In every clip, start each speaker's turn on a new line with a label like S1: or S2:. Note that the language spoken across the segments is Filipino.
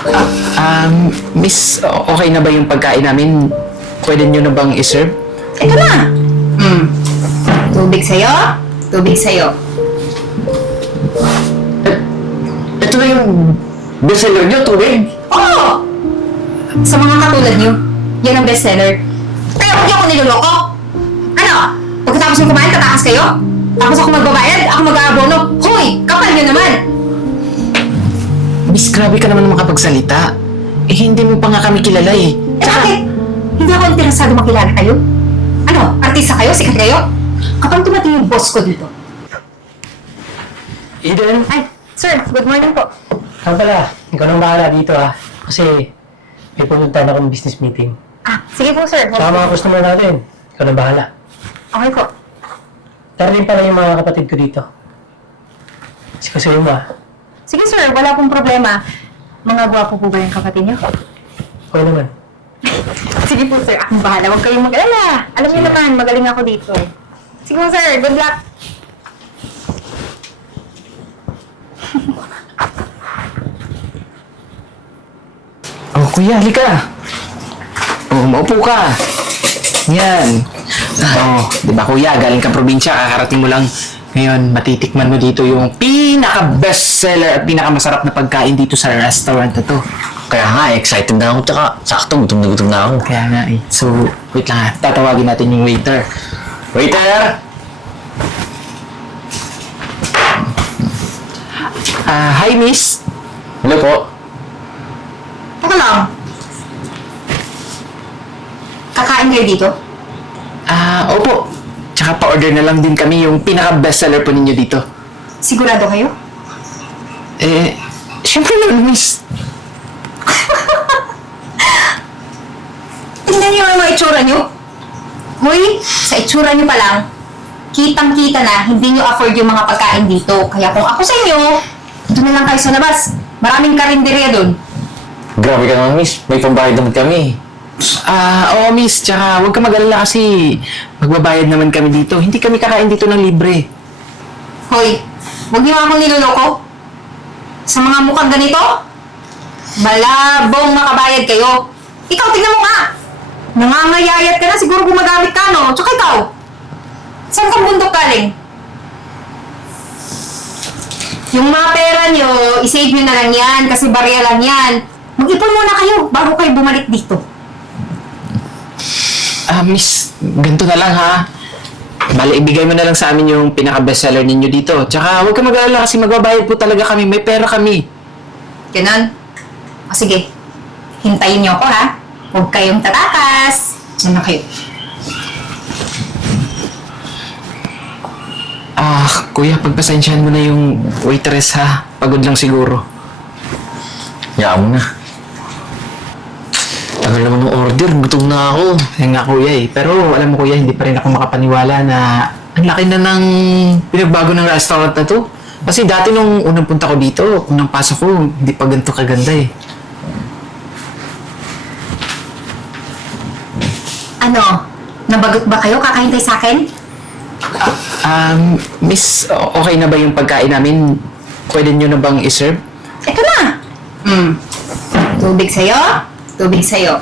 S1: Miss, okay na ba yung pagkain namin? Pwede nyo na bang iserve?
S2: Ito na! Tubig sa'yo, tubig sa'yo.
S1: Ito na yung bestseller nyo, tubig.
S2: Oo! Sa mga katulad niyo, yan ang bestseller. Kaya huwag niyo ako niloloko. Ano? Pagkatapos ng kumain, tatakas kayo? Tapos ako magbabayad, ako mag-aabono. Hoy! Kapal niyo naman!
S1: Miss, grabe ka naman makapagsalita. Eh, hindi mo pa nga kami kilala eh.
S2: Eh bakit? Hindi ako interesado makilala kayo. Ano? Artista kayo? Sikat kayo? Kapag dumating yung boss ko dito.
S3: Eden?
S2: Ay, sir, good morning po.
S3: Saan pala? Ikaw nang bahala dito Kasi may pupuntahan akong business meeting.
S2: Sige po, sir.
S3: Saka mga customer natin. Ikaw nang bahala.
S2: Okay po.
S3: Darating pala yung mga kapatid ko dito. Kasi mo
S2: Sige, sir. Wala pong problema. Mga gwapo po ba yung kapatid niyo?
S3: Okay naman.
S2: Sige po, sir. Akong bahala. Huwag kayong mag-alala. Alam niyo naman, magaling ako dito. Sige po, sir. Good luck.
S1: Oh, kuya, halika. Oh, maupo ka. Yan. Oh, di ba kuya, galing ka probinsya, kakarating mo lang. Ngayon, matitikman mo dito yung pinaka-bestseller at pinaka-masarap na pagkain dito sa restaurant na to.
S4: Kaya nga, excited na ako. Tsaka, sakto, gutom na ako.
S1: Kaya nga eh. So, wait lang tatawagin natin yung waiter. Waiter! Hi miss.
S4: Hello po.
S2: Teka lang. Kakain kayo dito?
S1: Opo. Tsaka pa-order na lang din kami yung pinaka-bestseller po ninyo dito.
S2: Sigurado kayo?
S1: Siyempre naman miss.
S2: Tingnan niyo yung mga itsura niyo. Hoy, sa itsura niyo pa lang, kitang-kita na hindi niyo afford yung mga pagkain dito. Kaya kung ako sa inyo, doon na lang kayo sa labas. Maraming karinderya doon.
S4: Grabe ka naman, miss. May pambayad naman kami.
S1: Oo miss. Tsaka huwag ka mag-alala kasi magbabayad naman kami dito. Hindi kami kakain dito ng libre.
S2: Hoy, huwag niyo akong niloloko. Sa mga mukhang ganito, malabong makabayad kayo. Ikaw, tingnan mo nga. Nangangayayat ka na, siguro gumagamit ka, no? Tsaka ikaw, saan kang bundok galing? Yung mga pera nyo, isave nyo na lang yan kasi barya lang yan. Mag-ipon muna kayo bago kayo bumalik dito.
S1: Miss, ganito na lang ha. Bale, ibigay mo na lang sa amin yung pinaka-bestseller ninyo dito. Tsaka huwag ka mag-alala kasi magbabayad po talaga kami. May pera kami.
S2: Ganun? O sige, hintayin nyo ako ha. Huwag kayong tatakas. Diyan na kayo.
S1: Kuya, pagpasensyahan mo na yung waitress ha. Pagod lang siguro.
S4: Hayaan mo na. Tagal naman ng order. Gutom na ako.
S1: Kaya nga kuya eh. Pero alam mo kuya, hindi pa rin ako makapaniwala na ang laki na ng pinagbago ng restaurant na to. Kasi dati nung unang punta ko dito, unang pasok ko, hindi pa ganito kaganda eh.
S2: Ano? Nabagot ba kayo? Kakahintay sa akin?
S1: Miss, okay na ba yung pagkain namin? Pwede nyo na bang iserve?
S2: Ito na! Tubig sa'yo, tubig sa'yo.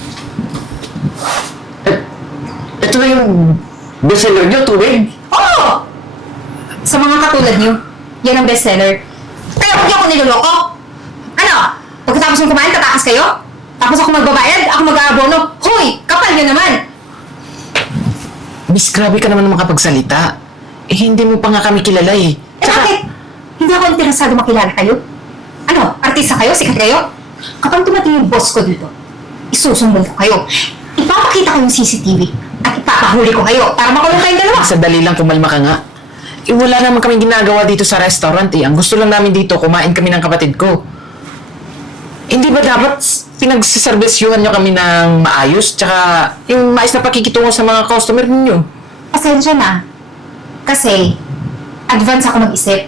S4: Ito na yung bestseller nyo, tubig.
S2: Oo! Sa mga katulad niyo, yan ang bestseller. Kaya huwag niyo ako niloloko. Ano? Pagkatapos ng kumain, tatakas kayo? Tapos ako magbabayad, ako mag-aabono. Hoy! Kapal niyo naman!
S1: Miss, grabe ka naman makapagsalita. Eh, hindi mo pa nga kami kilala eh.
S2: Eh bakit? Hindi ako interesado makilala kayo. Ano? Artista kayo? Sikat kayo? Kapag dumating yung boss ko dito, isusumbong ko kayo. Ipapakita ko yung CCTV at ipapahuli ko kayo para makulong kayong dalawa.
S1: Sadali lang, kumalma ka nga. Eh, wala naman kami ginagawa dito sa restaurant eh. Ang gusto lang namin dito, kumain kami ng kapatid ko. Hindi ba dapat pinagsiservisyuhan nyo kami ng maayos? Tsaka yung maayos na pakikitungo sa mga customer ninyo.
S2: Pasensya na. Kasi, advance ako mag-isip.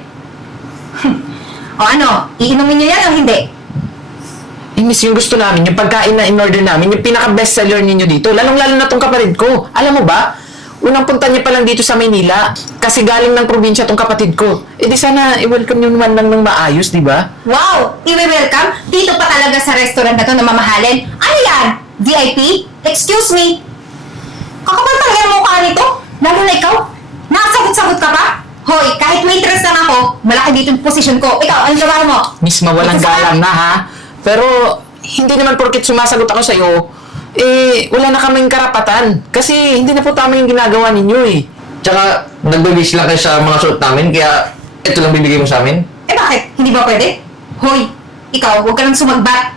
S2: O ano, iinumin niyo yan o hindi?
S1: Eh, miss, yung gusto namin, yung pagkain na in-order namin, yung pinaka-bestseller ninyo dito, lalong-lalo na tong kapatid ko. Alam mo ba, unang punta niya pa lang dito sa Maynila. Kasi galing ng probinsya tong kapatid ko. Eh di sana i-welcome niyo naman lang ng maayos, di ba?
S2: Wow! I-welcome? Dito pa talaga sa restaurant na to na mamahalin? Ano yan? VIP? Excuse me? Kakapal talaga ang mukha nito? Lalo na ikaw? Nakasagot-sagot ka pa? Hoy, kahit waitress lang ako, malaki dito yung posisyon ko. Ikaw, ano trabaho mo?
S1: Miss, mawalang
S2: Ito sa-
S1: galang na ha. Pero hindi naman porket sumasagot ako sa'yo, eh wala na kaming karapatan. Kasi hindi na po tama yung ginagawa ninyo eh.
S4: Tsaka, nag-base lang kayo sa mga suot namin, kaya ito lang bibigay mo sa amin.
S2: Eh bakit? Hindi ba pwede? Hoy, ikaw, huwag ka nang sumagbat.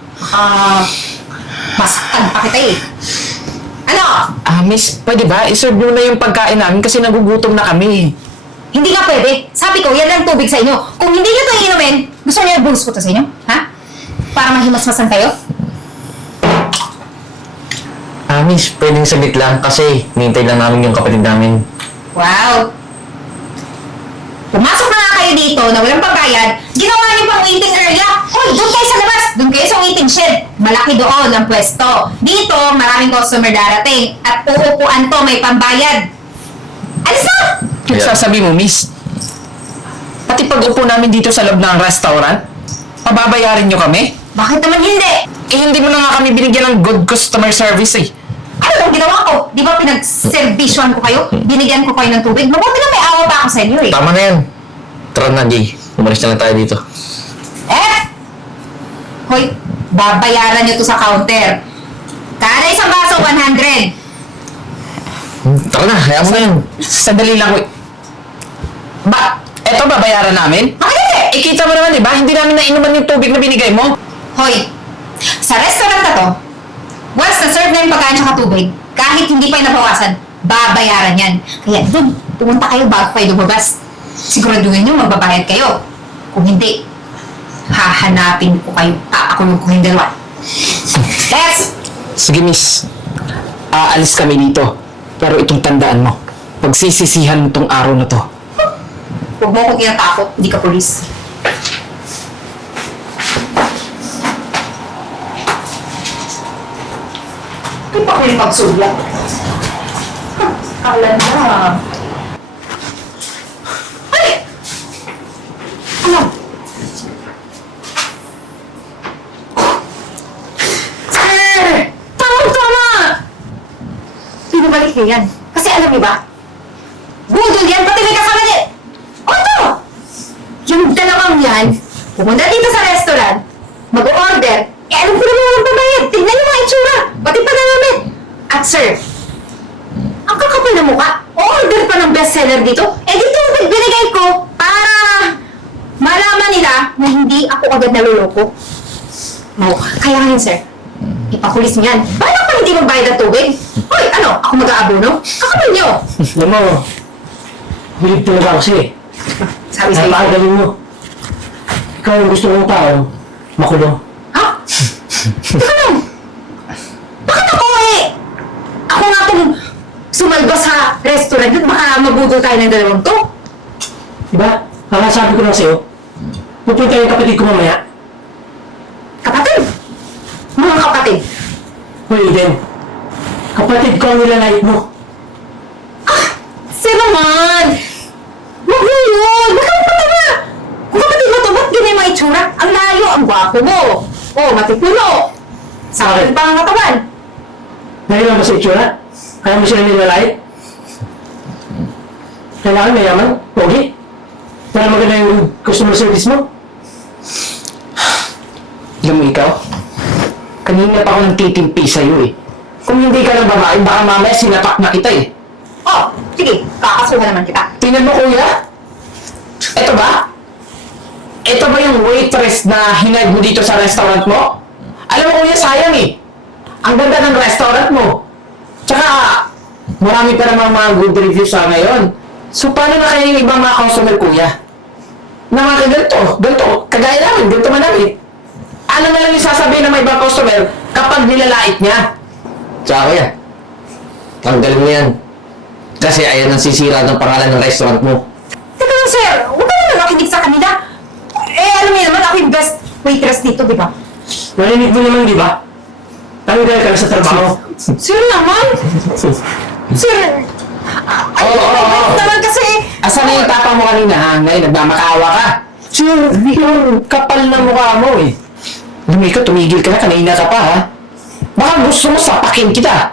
S2: Masaktan pa kita eh. Ano?
S1: Miss, pwede ba? I-serve nyo na yung pagkain namin kasi nagugutom na kami.
S2: Hindi nga pwede. Sabi ko, yan lang tubig sa inyo. Kung hindi nyo ito inumin, gusto nyo i-boost ko to sa inyo? Ha? Para mahimasmasan kayo?
S4: Miss, pwedeng sabit lang kasi nintay lang namin yung kapatid namin.
S2: Wow! Pumasok na nga kayo dito na walang pagbayad, ginawa niyo pang waiting area. Hoy, doon kayo sa labas! Doon kayo sa waiting shed. Malaki doon ang pwesto. Dito, maraming customer darating. At uupuan to, may pambayad. Alis na!
S1: Yung sasabi mo, miss, pati pag-upo namin dito sa loob ng restaurant, pababayarin nyo kami?
S2: Bakit naman hindi?
S1: Eh, hindi mo na nga kami binigyan ng good customer service eh.
S2: Ano bang ginawa ko? Di ba pinag-servisyon ko kayo? Binigyan ko kayo ng tubig? Mabuti na may awa pa ako sa inyo eh.
S4: Tama na yan. Tara na, Jay. Umalis na lang tayo dito.
S2: Hoy, babayaran nyo to sa counter. Kada isang baso, 100.
S4: Tara na, hayaan mo na yan.
S1: Sandali lang, wait. Eto babayaran namin?
S2: Bakit hindi?
S1: Eh, kita mo naman, di ba? Hindi namin nainuman yung tubig na binigay mo.
S2: Hoy, sa restaurant na to, once na-serve na yung pagkain tsaka tubig, kahit hindi pa yung nabawasan, babayaran yan. Kaya dun, pumunta kayo bago kayo lumabas. Siguraduhin nyo, magbabayad kayo. Kung hindi, hahanapin ko kayo, kakakulong ko yung dalawa. Let's!
S1: Sige, miss. Aalis kami dito. Pero itong tandaan mo, pagsisisihan mo tong araw na to.
S2: Huwag mo akong tinatakot, hindi ka polis. Hindi pa ko yung pagsulat. Kala na. Ay! Ano? Sir! Tama! Pinabalik niyo yan. Kasi alam niyo ba? Budol yan, pati may kasama niya. O ito! Yung dalawang yan, pumunta dito sa restaurant, mag-order, eh alam ko naman walang babayad. Tignan niyo mga itsura, pati pa na namin. At sir, ang kakapal na mukha, order pa ng bestseller dito, eh dito ang binigay ko para malaman nila na hindi ako agad naluloko. No, kaya ngayon sir, ipakulis niyo yan. Paano pa hindi magbayad ng tubig? Hoy, ano? Ako mag-aabono? Kakapal niyo!
S3: Alam mo, bilib talaga ako sa'yo eh.
S2: Sabi
S3: Ay,
S2: sa'yo.
S3: pakagaling mo. Ikaw ang gusto mong tao, makulong.
S2: Ha? Teka lang. Bakit ako eh? Ako nga itong sumalba sa restaurant at baka mabudol tayo ng dalawang to.
S3: Diba? Sabi ko lang sa'yo, pupunta yung kapatid ko mamaya.
S2: Kapatid. Mga kapatid.
S3: Hoy, Eden. Kapatid ko ang nilalait mo.
S2: Sir naman! Huwag mo yun! Baka kapatid na! Kung kapatid mo to, ba't ganyan mga itsura? Ang layo, ang gwapo mo. Oh, matipulo. Sa akin pa ang katawan.
S3: Dahil lang ba sa itsura? Kaya mo sila nilalait? Kailangan mayaman, pogi. Para maganda yung customer service mo.
S1: Alam mo ikaw, kanina pa ako nagtitimpi sa'yo eh. Kung hindi ka ng babae, baka mamaya sinapak na kita eh.
S2: Oh, sige. Kakasuhan naman kita.
S1: Tingnan mo kuya. Ito ba? Ito ba yung waitress na hinag mo dito sa restaurant mo? Alam mo kuya, sayang eh. Ang ganda ng restaurant mo. Tsaka, marami pa namang mga good reviews sa ngayon. So, paano na kaya yung ibang mga customer kuya? Na mga ganito, kagaya namin, ganito man namin. Ano na lang yung sasabihin ng mga ibang customer kapag nilalait niya?
S4: Tsaka kuya, tanggalin mo yan. Kasi ayan ang sisira ng pangalan ng restaurant mo.
S2: Teka lang, sir. Huwag ka naman makinig sa kanila. Eh, alam niyo naman, ako yung best waitress dito, di ba?
S3: Narinig mo naman, di ba? Tanggal ka na sa trabaho.
S2: Sir naman! Sir,
S1: Oo.
S2: Naman kasi,
S1: Asan na yung tapang mo kanina ha? Ngayon, nagmamakaawa ka. Sure, yung kapal na mukha mo eh. Alam mo, ikaw, tumigil ka na, kanina ka pa ha? Baka gusto mo sapakin kita.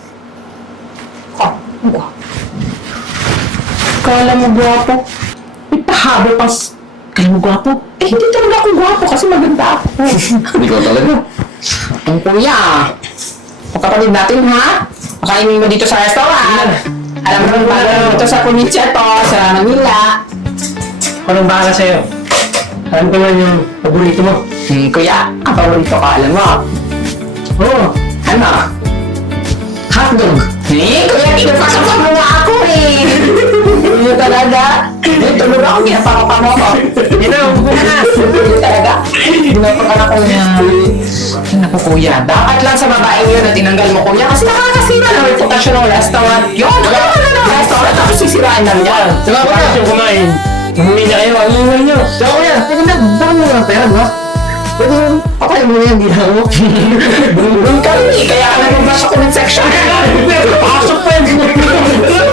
S1: Kala mo gwapo. May pahabol pang... Kala mo gwapo? Eh, hindi talaga ako gwapo kasi maganda ako.
S4: Ikaw talaga.
S1: Ang kuya, pagkapatid natin ha? Makainin mo dito sa restaurant. Alam mo naman paano dito sa Punicha to, sa Manila.
S3: Ako nang bahala sa'yo. Alam ko naman yung paborito mo.
S1: Kuya, ang paborito ka, alam mo.
S3: Oo.
S1: Ano? Hotdog. Kuya, pinapasok mo nga ako eh. Yun talaga. Tulog ako, ginapakapa mo ako.
S3: Yun na, upo ka na.
S1: Yun talaga. Ginapakapa ako niya. Naku kuya, dapat lang sa babaeng yun na tinanggal mo kuya kasi nakakasira ng reputasyon ng restaurant. Yun, wala na ng restaurant tapos sisirain namin yan.
S3: Diba ba yung kumain? Umuwi na kayo, ang ingay nyo.
S1: So kuya, teka na, baka mo ng pera mo. Pwede mo, papayin mo na yan, di na mo. Bungbong kami, kaya ka nagpapasok ko ng section.
S3: Pasok pa yun.